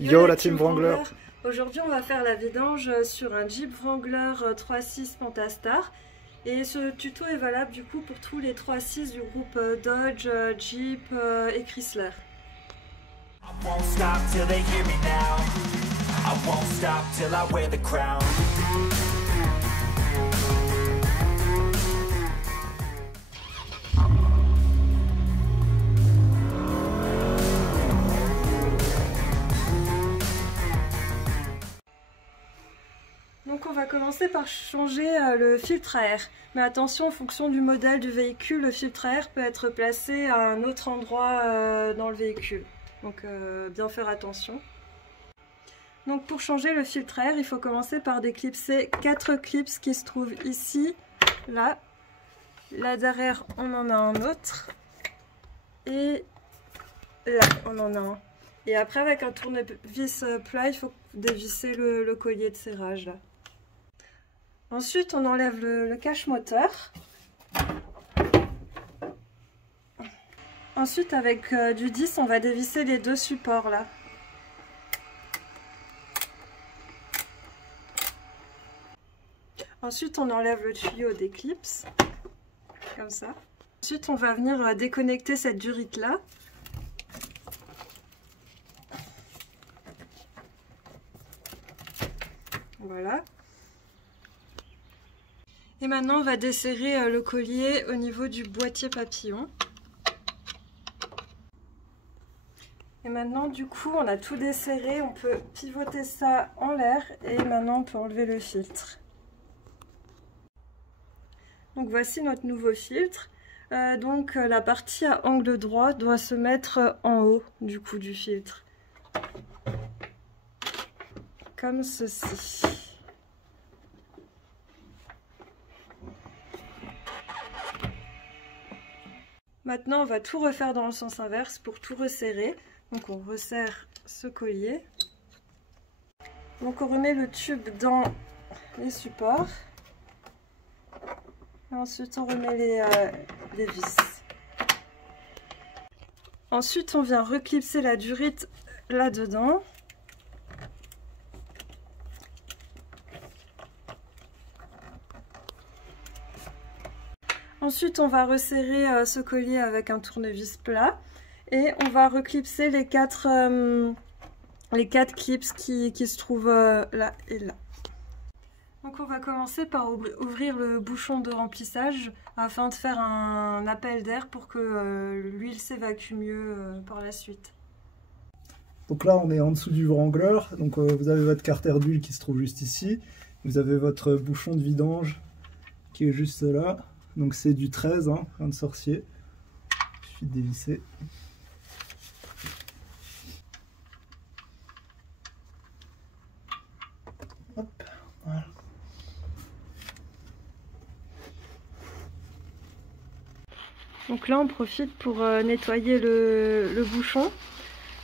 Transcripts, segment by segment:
Yo la team Wrangler. Aujourd'hui on va faire la vidange sur un Jeep Wrangler 3.6 Pentastar. Et ce tuto est valable du coup pour tous les 3.6 du groupe Dodge, Jeep et Chrysler. Donc on va commencer par changer le filtre à air. Mais attention, en fonction du modèle du véhicule, le filtre à air peut être placé à un autre endroit dans le véhicule. Donc bien faire attention. Donc pour changer le filtre à air, il faut commencer par déclipser 4 clips qui se trouvent ici, là. Là derrière, on en a un autre. Et là, on en a un. Et après, avec un tournevis plat, il faut dévisser le collier de serrage là. Ensuite, on enlève le cache moteur. Ensuite, avec du 10, on va dévisser les deux supports là. Ensuite, on enlève le tuyau des clips, comme ça. Ensuite, on va venir déconnecter cette durite là. Voilà. Et maintenant, on va desserrer le collier au niveau du boîtier papillon. Et maintenant, du coup, on a tout desserré. On peut pivoter ça en l'air. Et maintenant, on peut enlever le filtre. Donc, voici notre nouveau filtre. Donc, la partie à angle droit doit se mettre en haut, du coup, du filtre. Comme ceci. Maintenant, on va tout refaire dans le sens inverse pour tout resserrer. Donc, on resserre ce collier. Donc, on remet le tube dans les supports. Et ensuite, on remet les vis. Ensuite, on vient reclipser la durite là-dedans. Ensuite, on va resserrer ce collier avec un tournevis plat et on va reclipser les quatre clips qui se trouvent là et là. Donc on va commencer par ouvrir le bouchon de remplissage afin de faire un appel d'air pour que l'huile s'évacue mieux par la suite. Donc là on est en dessous du Wrangler, donc vous avez votre carter d'huile qui se trouve juste ici. Vous avez votre bouchon de vidange qui est juste là. Donc c'est du 13, hein, un de sorcier. Il suffit de dévisser. Hop, voilà. Donc là on profite pour nettoyer le bouchon.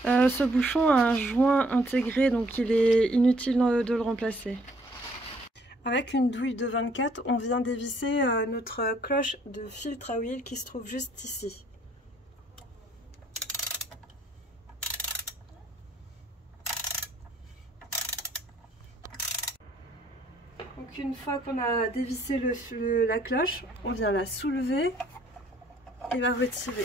Ce bouchon a un joint intégré, donc il est inutile de le remplacer. Avec une douille de 24, on vient dévisser notre cloche de filtre à huile qui se trouve juste ici. Donc une fois qu'on a dévissé la cloche, on vient la soulever et la retirer.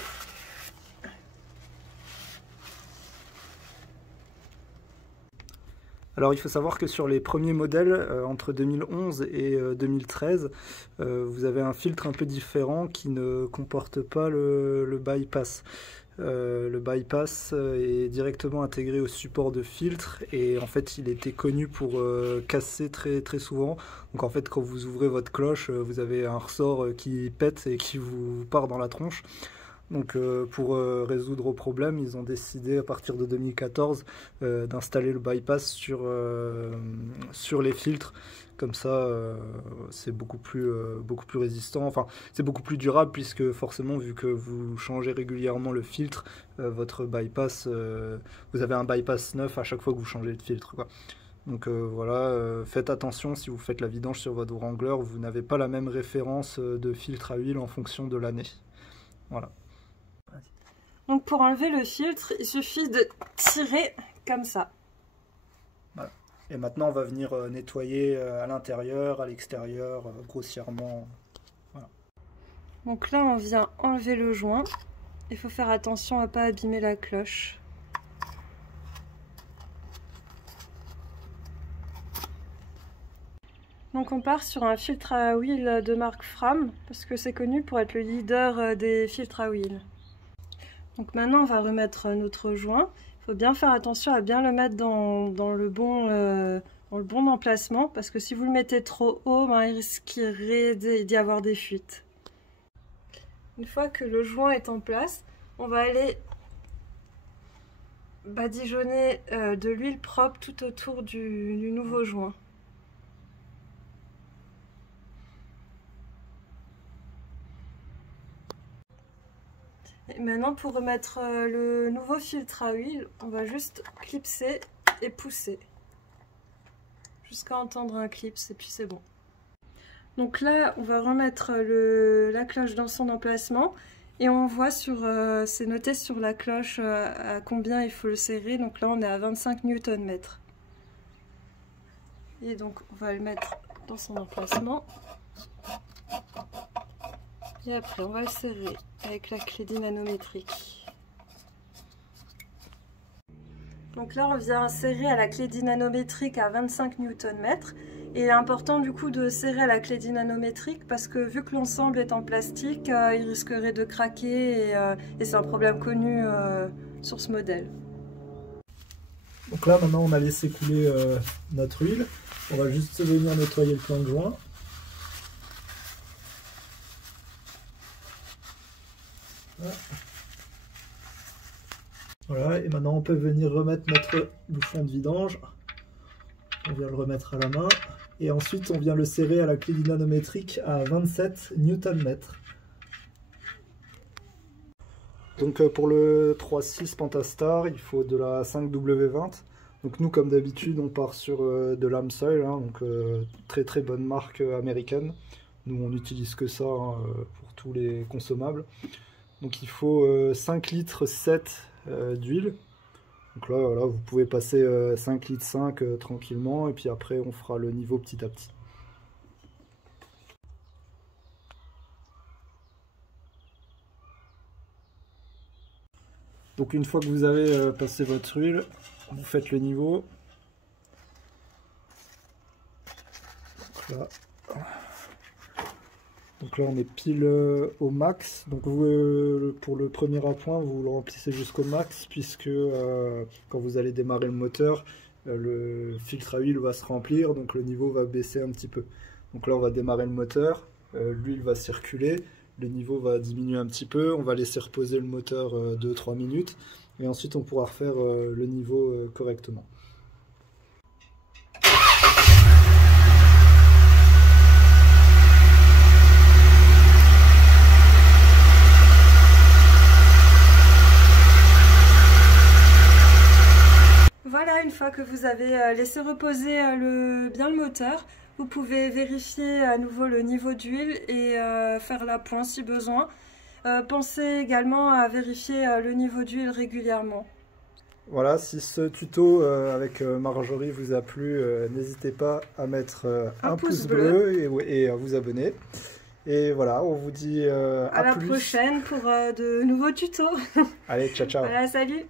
Alors il faut savoir que sur les premiers modèles, entre 2011 et 2013, vous avez un filtre un peu différent qui ne comporte pas le bypass. Le bypass est directement intégré au support de filtre et en fait il était connu pour casser très souvent. Donc en fait quand vous ouvrez votre cloche, vous avez un ressort qui pète et qui vous part dans la tronche. Donc pour résoudre le problème, ils ont décidé à partir de 2014 d'installer le bypass sur les filtres. Comme ça, c'est beaucoup plus résistant. Enfin, c'est beaucoup plus durable puisque forcément, vu que vous changez régulièrement le filtre, votre bypass, vous avez un bypass neuf à chaque fois que vous changez de filtre, quoi. Donc voilà, faites attention si vous faites la vidange sur votre Wrangler, vous n'avez pas la même référence de filtre à huile en fonction de l'année. Voilà. Donc pour enlever le filtre, il suffit de tirer comme ça. Et maintenant, on va venir nettoyer à l'intérieur, à l'extérieur, grossièrement. Voilà. Donc là, on vient enlever le joint. Il faut faire attention à ne pas abîmer la cloche. Donc on part sur un filtre à huile de marque Fram, parce que c'est connu pour être le leader des filtres à huile. Donc maintenant, on va remettre notre joint. Il faut bien faire attention à bien le mettre dans le bon emplacement, parce que si vous le mettez trop haut, ben, il risquerait d'y avoir des fuites. Une fois que le joint est en place, on va aller badigeonner de l'huile propre tout autour du nouveau joint. Et maintenant, pour remettre le nouveau filtre à huile, on va juste clipser et pousser jusqu'à entendre un clips et puis c'est bon. Donc là, on va remettre la cloche dans son emplacement et on voit c'est noté sur la cloche à combien il faut le serrer. Donc là, on est à 25 Nm. Et donc, on va le mettre dans son emplacement. Et après, on va le serrer avec la clé dynanométrique. Donc là, on vient serrer à la clé dynanométrique à 25 Nm. Et il est important du coup de serrer à la clé dynanométrique parce que vu que l'ensemble est en plastique, il risquerait de craquer et c'est un problème connu sur ce modèle. Donc là, maintenant, on a laissé couler notre huile. On va juste venir nettoyer le plan de joint. Voilà, et maintenant on peut venir remettre notre bouchon de vidange. On vient le remettre à la main et ensuite on vient le serrer à la clé dynanométrique à 27 Nm. Donc pour le 3.6 Pentastar, il faut de la 5W20. Donc nous, comme d'habitude, on part sur de l'Amsoil, hein, donc très très bonne marque américaine. Nous, on n'utilise que ça hein, pour tous les consommables. Donc il faut 5 litres 7 d'huile. Donc là, voilà, vous pouvez passer 5 litres 5 tranquillement et puis après on fera le niveau petit à petit. Donc une fois que vous avez passé votre huile, vous faites le niveau. Donc là on est pile au max. Donc vous, pour le premier appoint, vous le remplissez jusqu'au max puisque quand vous allez démarrer le moteur, le filtre à huile va se remplir, donc le niveau va baisser un petit peu. Donc là on va démarrer le moteur, l'huile va circuler, le niveau va diminuer un petit peu, on va laisser reposer le moteur 2-3 minutes et ensuite on pourra refaire le niveau correctement. Voilà, une fois que vous avez laissé reposer bien le moteur, vous pouvez vérifier à nouveau le niveau d'huile et faire l'appoint si besoin. Pensez également à vérifier le niveau d'huile régulièrement. Voilà, si ce tuto avec Marjorie vous a plu, n'hésitez pas à mettre un pouce bleu et à vous abonner. Et voilà, on vous dit à la prochaine pour de nouveaux tutos. Allez, ciao ciao. Voilà, salut.